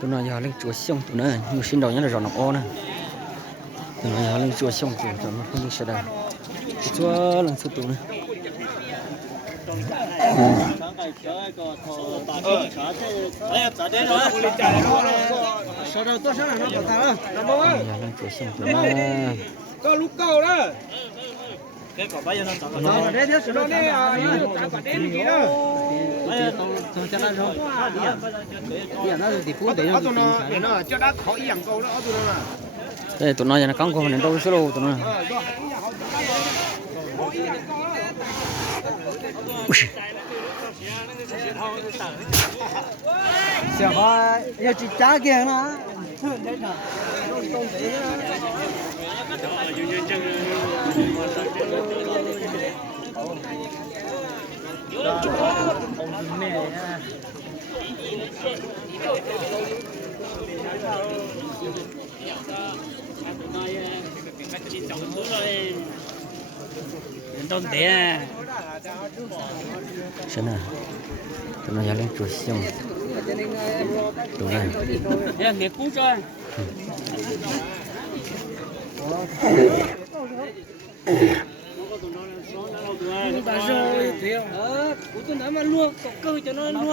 tụi nó giờ lên chùa xong tụi nó nhưng xin đầu nhớ là ròn nọc ô nè tụi nó giờ lên chùa xong tụi nó không đi xe đạp chùa lên số tụi nó lên chùa xong tụi nó có lúc cầu đó cái quả bây giờ nó đấy thế nó này trả quả đấy gì đó bây giờ tôi cho nó rồi nó thì phun để nó cho nó khỏi dạng cầu đó tụi nó đây tụi nó giờ nó cắm con mình đâu số đâu tụi nó sợ hoa giờ chỉ trả kia nó Đông té xem nào tụi nó giờ lên chùa xong tụi này à, nghiệp cũ cho ta rồi thì của tôi nói mà luôn có cơ cho nó luôn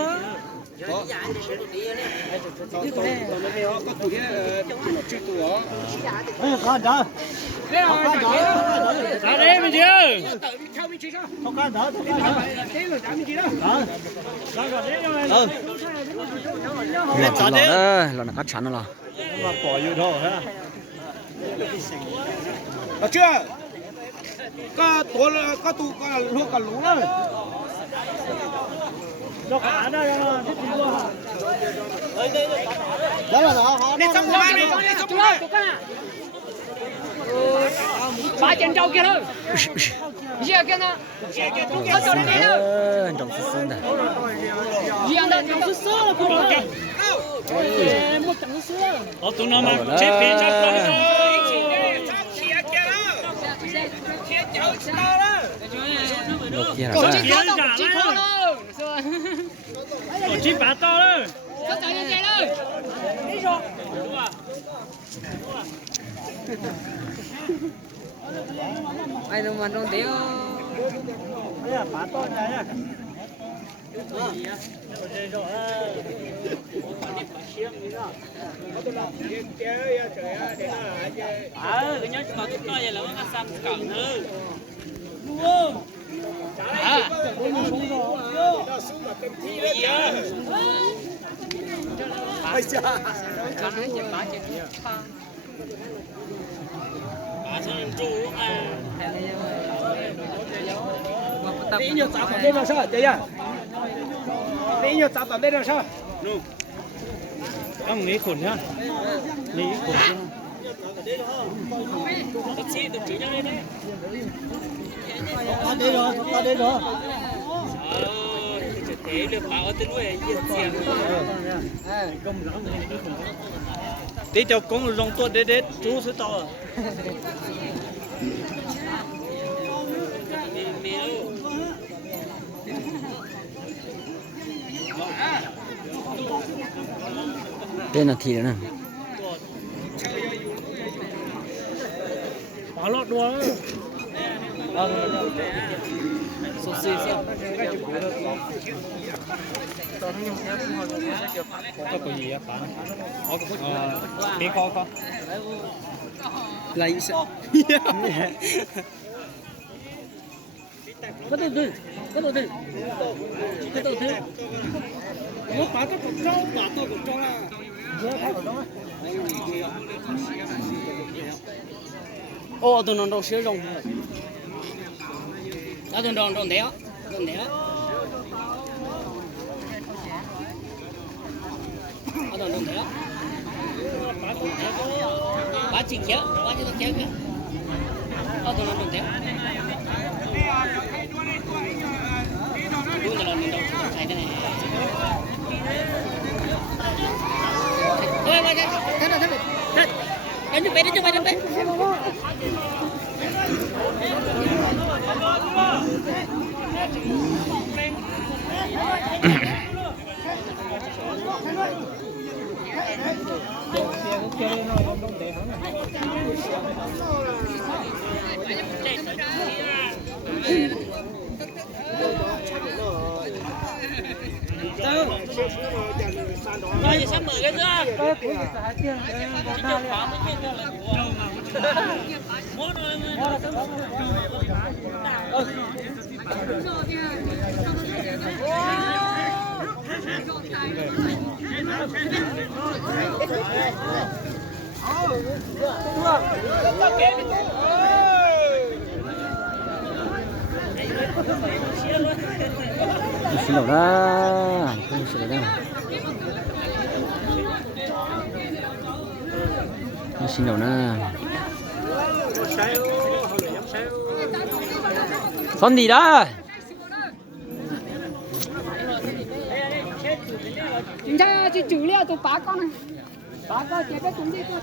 có đó ra đây mình chưa không có đó là nó cắt chắn rồi mà bỏ vô thôi ha chưa có tổ có tụ có lúc có lũ rồi nó cả đó thích gì luôn đó là nó đi xong ba đi xong ba ba chân trâu kia thôi kia kia nó nó cho đến đây thôi trong sương này gì ăn đó trong sương là cũng được một trong sương tụi nó mà chế biến cho con được kia rồi là còn chim bả to đó sao chạy như vậy đó đi rồi ai đâu mà nó đéo à bả to này à cái nhớ mà tôi coi vậy là nó xăm cẩn hơn đúng không à đi nhiều 잡던 데로 서 대야 đi nhiều 잡던 데로 서 ông nghĩ khổn nhá nghĩ khổn chứ taxi từ chữ đây đấy ta đi rồi thế được bảo tên nuôi gì tiền tí cho công rong tốt để chú sẽ to tên là thì nữa bỏ lọt đùa có cái gì á bạn cái kho lấy sao cái đầu tư nó phá cái cục trâu phá tôi cục trâu là ô tụi nó đâu sửa rồng đó tụi nó đâu đéo tụi nó đéo ba chỉ kéo kìa tụi nó đâu đéo đúng là mình đâu thấy cái này ôi ôi thế đến chụp về Rồi thì sắp mở cái chưa? Xin lỗi đó, không xin lỗi đâu. Xin lỗi nè. Con gì đó? chúng ta chỉ chủ liệu từ ba con này, ba con chỉ biết chúng đi thôi.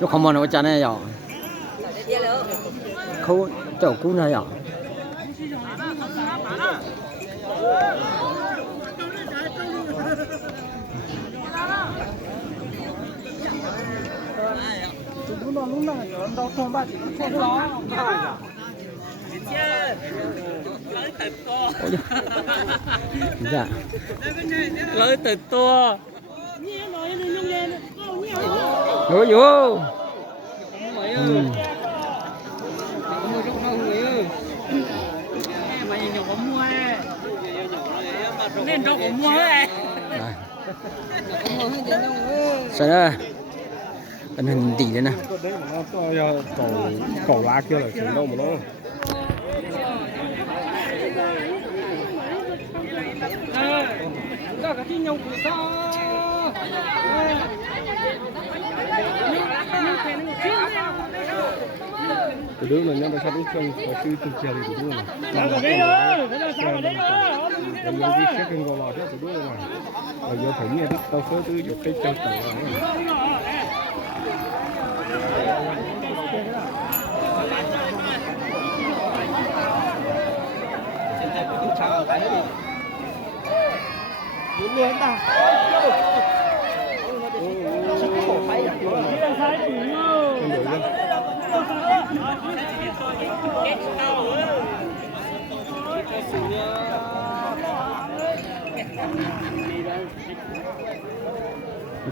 Lúc không muốn nó chán này rồi. Không, chậu cũ này rồi. Dạ. Lấy từ to. Vô vô. Mà nhìn nhỏ có mua nên đâu có mua ấy. Sao đó? Tình hình tỷ đấy nè. Cầu lá kia là chuyện đâu mà nó. Cái gì nhung của sao? Cái đứa này nó sắp đến chân có sư từ trời của đứa này. Sao ở đây đó? Sao ở đây đó? Em nói gì xét cái gọi là thế của đứa này. Rồi giờ thấy nghe tao sớ từ dục cái chân tao này. Luôn ta.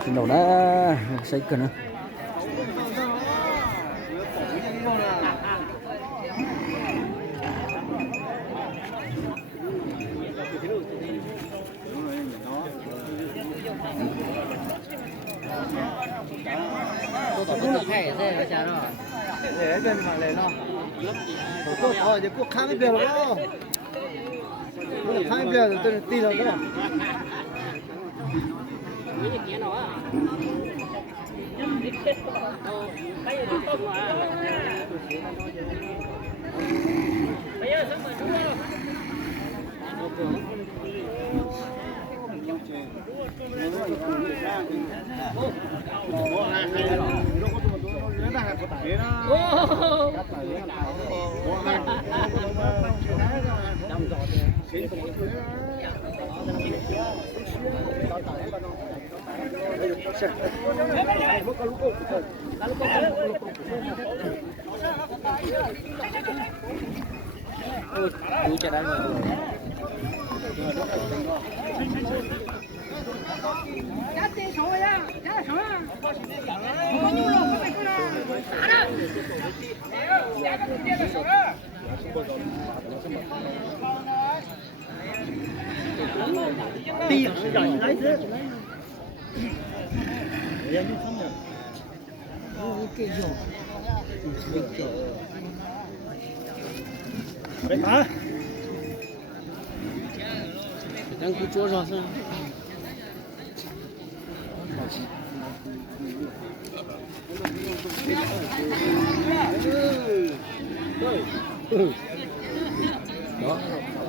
Xin đầu đã xây cần nữa. Để gần mà lên nó. Cô thôi giờ cô kháng cái bia đó. Cô kháng cái bia rồi tôi tin rồi đó. 咱给桌上是。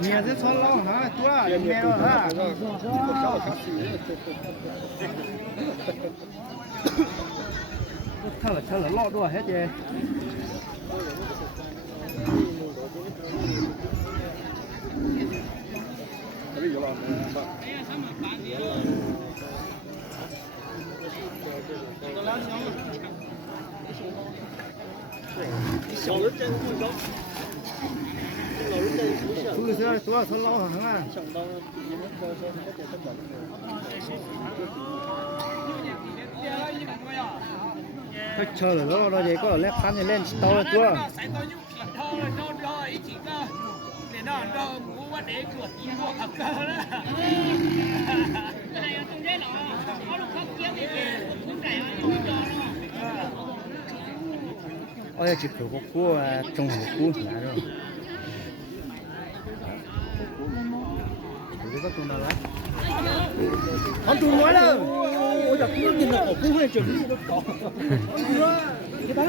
你这穿老哈多了，有没有哈？吃了老多还得。小人真不高。出去吃多少穿老行啊？他吃了老多这个来看你练刀了多。我要去口火锅啊，中火锅来着。这个中到了，他中完了，我这不跟他搞不会整理都搞。你把它，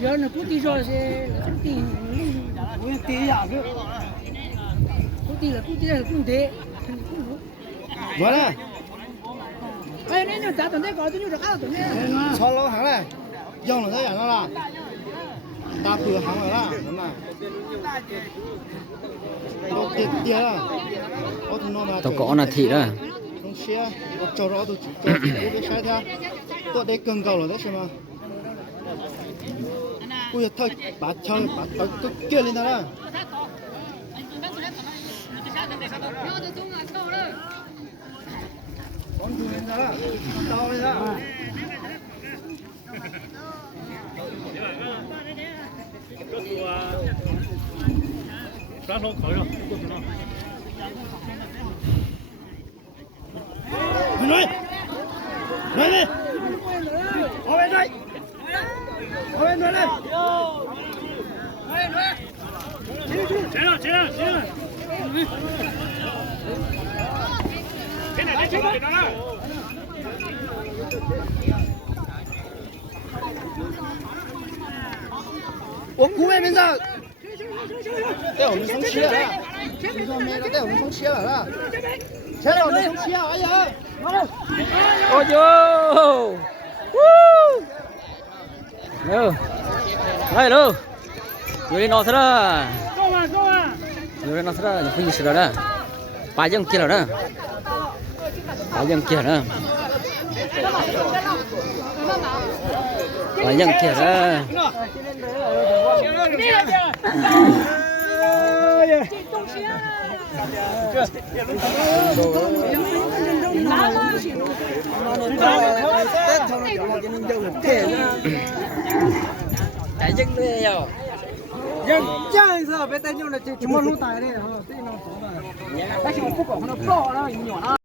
要是不低着些，低，我要低下去。不低了，不低了，不低。完了。哎，那就咋等那搞，这就是二等的。炒老行了，养了这样了，打破行了，什么？都跌了，我听到了。tao có là thịt đó. Không xe, cho rõ tôi chỉ cho cái xe theo. Tôi để cân cầu rồi đấy xem mà. Ui thôi, bà chơi, bà kia lên đó đó. Con chú lên đó, tao lên đó. Nói đi, ở bên đây, ở bên đây, chế rồi, cái này chế rồi đó. Ủa cú em bây giờ, để我们生气了，你说没了，带我们生气了啦，chế rồi我们生气啊，哎呀。Ôi vô. Đâu. Đây đâu. Người nó thế đó. Người nó thế đó, không gì đó. Ba dân kia đó. Ba dân kia đó. Ba dân kia đó. Cái dân đây rồi. Dân chơi sao bé tay nhau là chỉ một lũ tài đây hả? Thế nó có mà. Cái chỉ một phút của nó to đó, nhỏ.